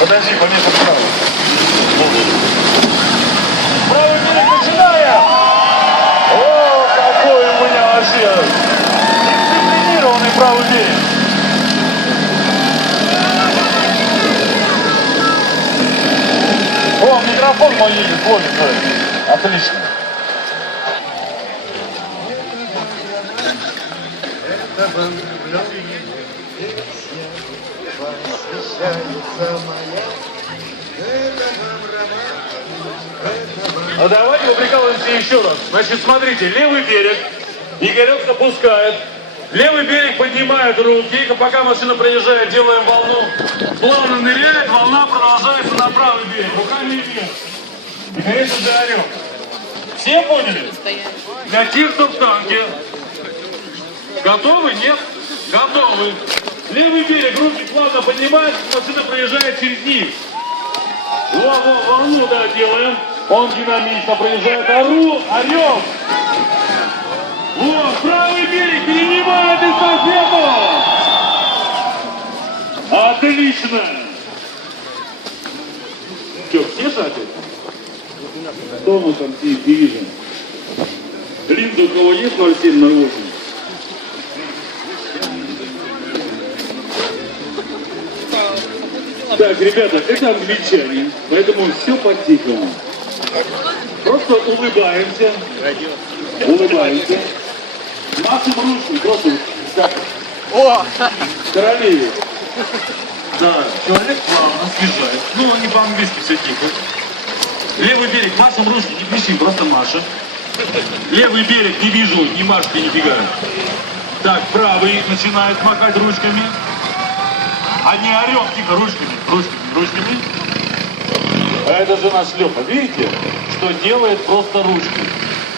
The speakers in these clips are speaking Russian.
Подожди, помеха справа. Правый берег начинаем! О, какой у меня вообще дисциплинированный правый берег. О, микрофон мой едет, ловится. Отлично. Ну давайте поприкалываемся еще раз. Значит, смотрите, левый берег, Игорек опускает, левый берег поднимает руки, пока машина проезжает, делаем волну, плавно ныряет, волна продолжается на правый берег, руками вверх. Игорек уже орет. Все поняли? Для тех, кто в танке. Готовы? Нет? Готовы. Левый берег, руки плавно поднимает, машина проезжает через них. Во, во, волну, да, делаем. Он динамично проезжает. Ору, орел. Вот, правый берег перенимает эстафету. Отлично. Что, все шатят? Кто мы там Division? Линза у кого есть 0708? Так, ребята, это англичане, поэтому все по-тихому. Просто улыбаемся. Улыбаемся. Машем ручку, просто как О! королеве. Да, человек плавно съезжает. Ну, не по-английски все тихо. Левый берег, машем ручки, не пиши, просто машем. Левый берег, не вижу, не машет нифига. Так, правый начинает махать ручками. А не орем, тихо, ручками, ручками, ручками. А это же наш Леха, видите, что делает просто ручкой.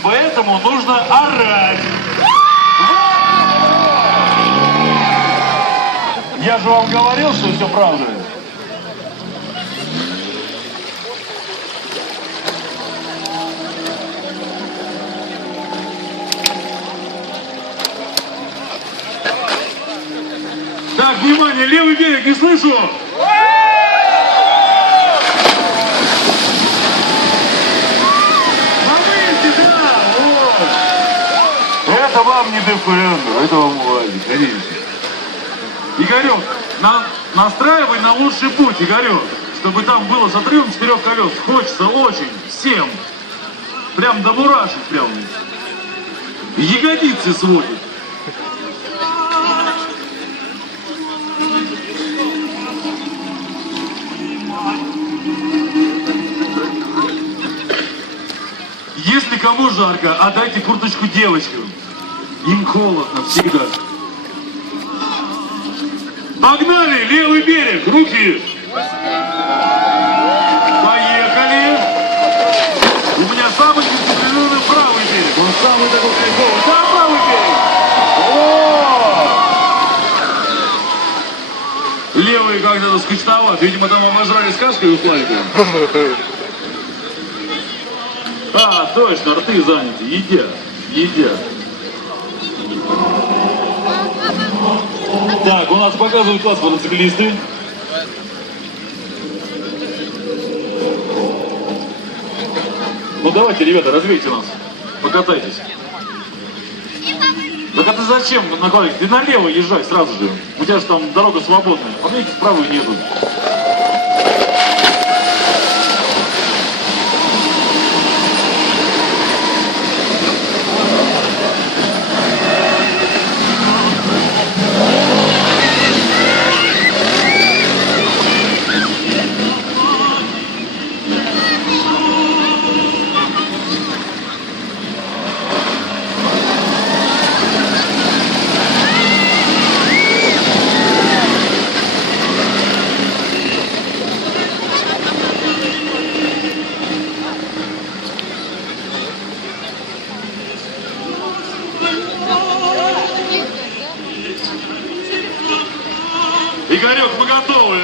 Поэтому нужно орать. Я же вам говорил, что все правда. Так, внимание, левый берег, не слышу. Это вам не дефендер, это вам Владик, конечно. Игорек, на, настраивай на лучший путь, Игорек, чтобы там было с отрывом четырех колес. Хочется очень, всем. Прям до мурашек, прям. Ягодицы сводит. Кому жарко, отдайте курточку девочкам. Им холодно всегда. Погнали, левый берег, руки. Поехали. У меня самый дисциплинированный правый берег. Он самый такой кайфовый. Да, правый берег. О! Левый как-то скучноват. Видимо, там обожрали с кашкой у Славика. А, точно, рты заняты. Едят, едят. Так, у нас показывают класс мотоциклисты. Ну давайте, ребята, развейте нас. Покатайтесь. Так ты зачем, Наколик? Ты налево езжай сразу же. У тебя же там дорога свободная. А мне вправо нету. Игорек, мы готовы.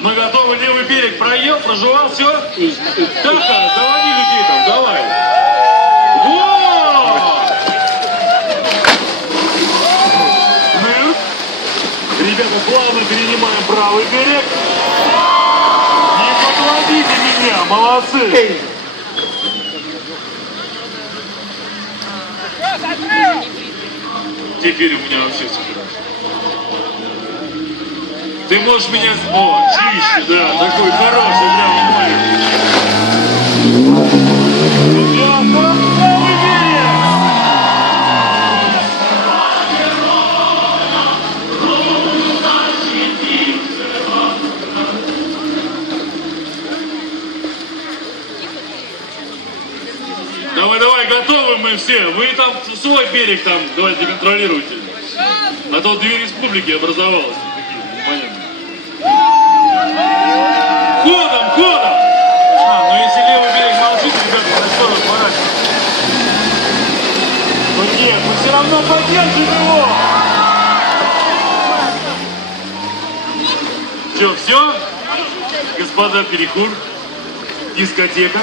Мы готовы, левый берег проел, проживал, все? Таха, заводи людей там, давай. Мы, ребята, плавно перенимаем правый берег. Ждите меня, молодцы! Теперь у меня вообще все. Ты можешь меня... О, чище, да, такой хороший, прям! Давай, давай, готовы мы все. Вы там свой берег там давайте контролируйте. А то две республики образовалось. Нет, мы все равно поддержим его! Че, все? Господа, перекур. Дискотека.